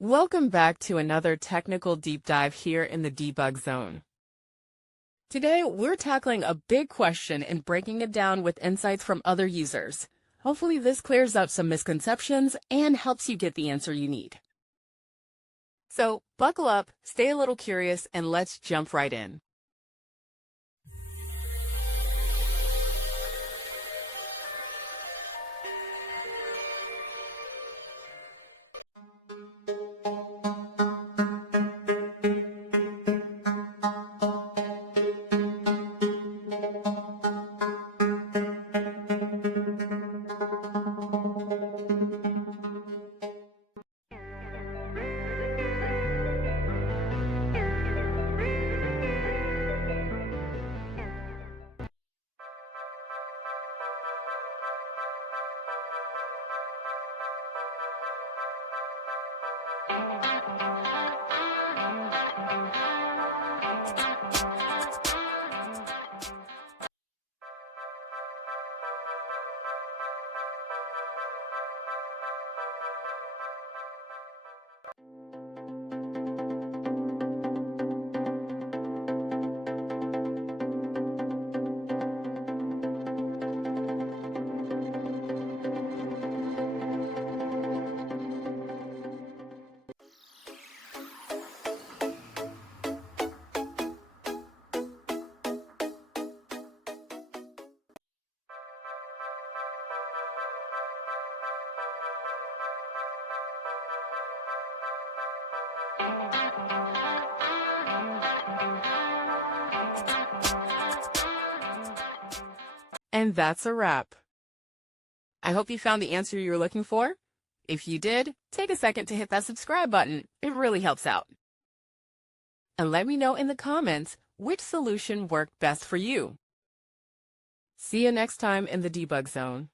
Welcome back to another technical deep dive here in the debug zone. Today, we're tackling a big question and breaking it down with insights from other users. Hopefully this clears up some misconceptions and helps you get the answer you need. So buckle up, stay a little curious, and let's jump right in. And that's a wrap. I hope you found the answer you were looking for. If you did, take a second to hit that subscribe button. It really helps out. And let me know in the comments which solution worked best for you. See you next time in the debug zone.